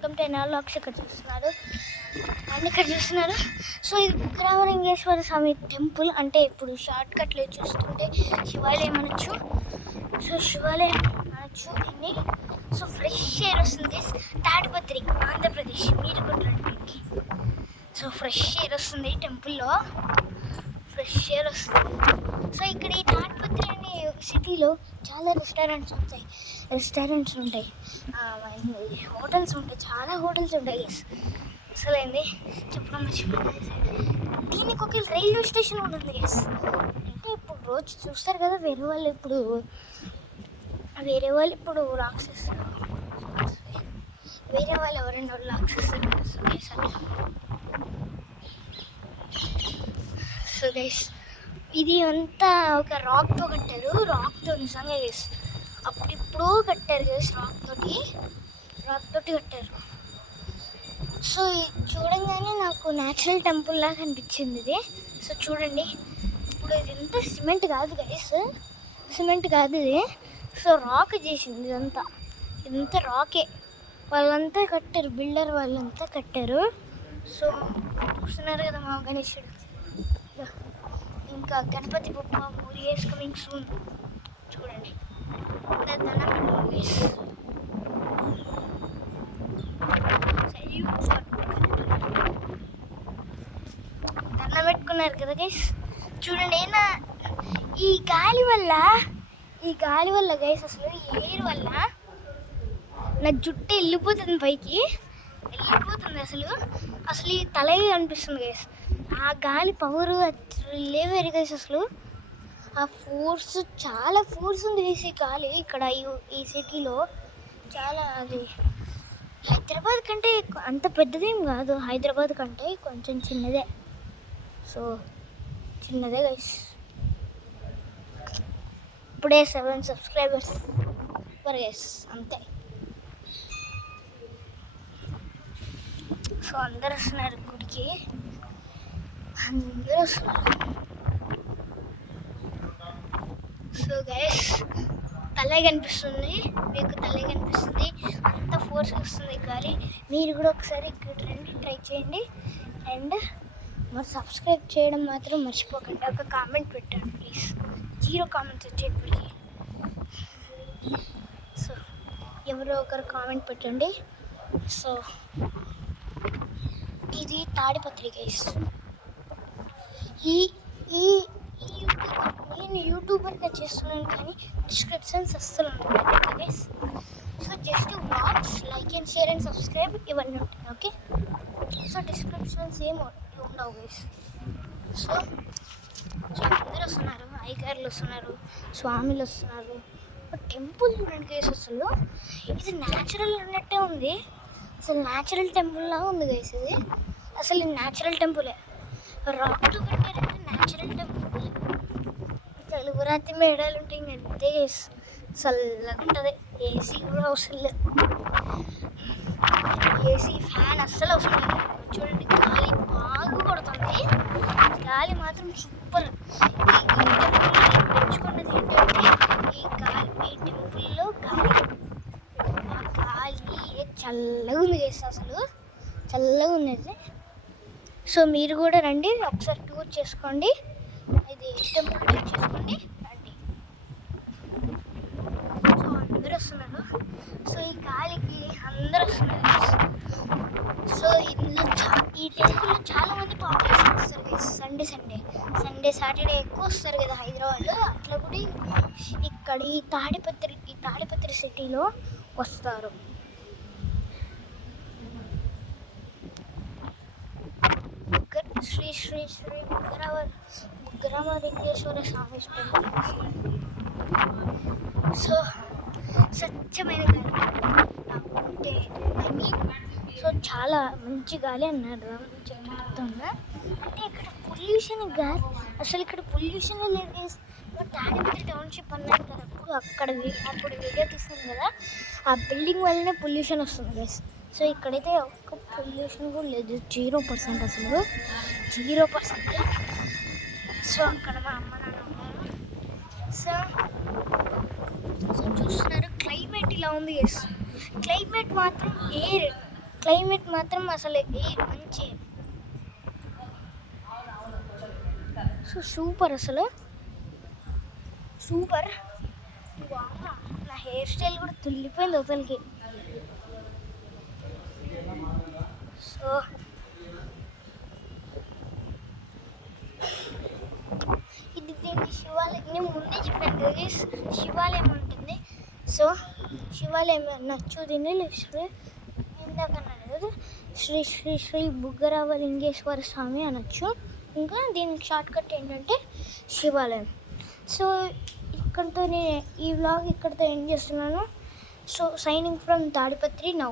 Welcome to NR vlogs. ఇక్కడ చూస్తున్నారు so ఇది బుగ్గరామలింగేశ్వర స్వామి టెంపుల్. అంటే ఇప్పుడు షార్ట్ కట్లో చూస్తుంటే శివాలయం అనొచ్చు. సో శివాలయం అనొచ్చు దీన్ని. సో ఫ్రెష్ ఎయిర్ వస్తుంది. తాడిపత్రి ఆంధ్రప్రదేశ్ మీరు కూడా. సో ఫ్రెష్ ఎయిర్ వస్తుంది టెంపుల్లో, ఫ్రెష్ ఎయిర్ వస్తుంది. సో ఇక్కడ ఈ తాడిపత్రి అనే సిటీలో చాలా రెస్టారెంట్స్ ఉంటాయి, హోటల్స్ ఉంటాయి, చాలా హోటల్స్ ఉంటాయి. అసలు ఏంది చెప్పడం మర్చిపోయింది. దీనికి ఒక రైల్వే స్టేషన్ ఉంటుంది. అంటే ఇప్పుడు రోజు చూస్తారు కదా, వేరే వాళ్ళు ఇప్పుడు లాక్స్ ఇస్తారు, వేరే వాళ్ళు ఎవరైనా లాక్స్ ఇస్తారు. సో గైస్ ఇది అంతా ఒక రాక్తో కట్టారు, రాక్తో నిజంగా గైస్ అప్పుడిప్పుడు కట్టారు గైస్, రాక్ తోటి కట్టారు. సో చూడంగానే నాకు న్యాచురల్ టెంపుల్ లాగా అనిపించింది ఇది. సో చూడండి, ఇప్పుడు ఇది ఎంత సిమెంట్ కాదు గైస్, సిమెంట్ కాదు ఇది. సో రాక్ చేసింది ఇదంతా రాకే. వాళ్ళంతా కట్టారు, బిల్డర్ వాళ్ళంతా కట్టారు. సో చూస్తున్నారు కదా మా గణేశుడు, ఇంకా Ganapati Bappa movie years coming soon. చూడండి దండం పెట్టుకున్నారు కదా గైస్. చూడండి ఈ గాలి వల్ల గైస్, అసలు ఈ ఎయిర్ వల్ల నా జుట్టు వెళ్ళిపోతుంది పైకి, అసలు ఈ తలే అనిపిస్తుంది గైస్. ఆ గాలి పవర్ లేవేరు గైస్. అసలు ఆ ఫోర్స్, చాలా ఫోర్స్ ఉంది గైస్ ఈ గాలి ఇక్కడ ఈ సిటీలో. చాలా అది హైదరాబాద్ కంటే అంత పెద్దదేం కాదు, హైదరాబాద్ కంటే కొంచెం చిన్నదే. సో చిన్నదే గైస్. ఇప్పుడే 7 సబ్స్క్రైబర్స్ గైస్, అంతే. సో అందరు వస్తున్నారు గుడికి, అందరూ వస్తున్నారు. సో గైస్ తలే కనిపిస్తుంది మీకు, అంత ఫోర్స్ వస్తుంది గాలి. మీరు కూడా ఒకసారి ఇక్కడ రండి, ట్రై చేయండి. అండ్ మరి సబ్స్క్రైబ్ చేయడం మాత్రం మర్చిపోకండి. ఒక కామెంట్ పెట్టండి ప్లీజ్. 0 కామెంట్స్ వచ్చాయి ఇప్పటికి. సో ఎవరో ఒకరు కామెంట్ పెట్టండి. సో ఇది తాడిపత్రి గైస్. నేను యూట్యూబర్గా చేస్తున్నాను కానీ డిస్క్రిప్షన్స్ అస్సలు ఉంటాయి guys. So just watch, like and share and subscribe ఇవన్నీ ఉంటాయి, ఓకే. సో డిస్క్రిప్షన్స్ ఏమి ఉండవు గైస్. సో అందరూ వస్తున్నారు, అయ్యగారులు వస్తున్నారు, స్వామిలు వస్తున్నారు. టెంపుల్ చూడండి గైస్, అసలు ఇది న్యాచురల్ అన్నట్టే ఉంది. అసలు న్యాచురల్ టెంపుల్ లాగా ఉంది గైస్ ఇది. అసలు ఇది న్యాచురల్ టెంపులే, రాక్తో కట్టారంటే న్యాచురల్ టెంపుల్. తెలుగు రాత్రి మేడాలు ఉంటాయి ఇంక అంతే గైస్, చల్లగా ఉంటుంది. ఏసీ కూడా అవసరం లేదు, ఏసీ ఫ్యాన్ అస్సలు అవసరం లేదు. చూడండి గాలి బాగా కొడుతుంది, గాలి మాత్రం సూపర్. ఈ టెంపుల్లో మెచ్చుకున్నది ఏంటంటే ఈ టెంపుల్లో గాలి చల్లగా ఉంది గైస్, అసలు చల్లగా ఉన్నది. సో మీరు కూడా రండి, ఒకసారి టూర్ చేసుకోండి, ఇది టెంపుల్ టూర్ చేసుకోండి, రండి. సో అందరూ వస్తున్నారు. సో ఈ గాలికి అందరూ వస్తున్నారు. సో ఈ టెంపుల్లో చాలామంది పాపులేషన్ వస్తారు గైస్. సండే సాటర్డే ఎక్కువ వస్తారు కదా హైదరాబాద్లో. అట్లా కూడా ఇక్కడ ఈ తాడిపత్రి సిటీలో వస్తారు. శ్రీ శ్రీ శ్రీ బుగ్గరామలింగేశ్వర స్వామి టెంపుల్. సో స్వచ్ఛమైన గాలి అంటే సో చాలా మంచి గాలి అన్నారు చెప్తున్నా. అంటే ఇక్కడ పొల్యూషన్ గాలి, అసలు ఇక్కడ పొల్యూషన్ లేదు. తాడిపత్రి టౌన్షిప్ అన్నారు కదా, అప్పుడు వీడియో తీస్తుంది కదా, ఆ బిల్డింగ్ వల్లనే పొల్యూషన్ వస్తుంది గైస్. సో ఇక్కడైతే ఒక్క పొల్యూషన్ కూడా లేదు, 0%, అసలు 0%. సో అక్కడ మా అమ్మ నాన్న ఉన్నారు. సో చూస్తున్నారు క్లైమేట్ ఇలా ఉంది గైస్. క్లైమేట్ మాత్రం ఎయిర్ క్లైమేట్ మాత్రం అసలు మంచి సూపర్, అసలు సూపర్. నా హెయిర్ స్టైల్ కూడా తుల్లిపోయింది అవతలకి. సో ఇది దీనికి శివాలయం నేను ముందే చెప్పాను కదా, శివాలయం ఉంటుంది. సో శివాలయం నచ్చు దీన్ని ఇందాక అన్నాడు శ్రీ శ్రీ శ్రీ బుగ్గరావలింగేశ్వర స్వామి అనొచ్చు. ఇంకా దీనికి షార్ట్ కట్ ఏంటంటే శివాలయం. సో ఇక్కడితో నేను ఈ వ్లాగ్ ఇక్కడితో ఎండ్ చేస్తున్నాను. So signing from Tadipatri now.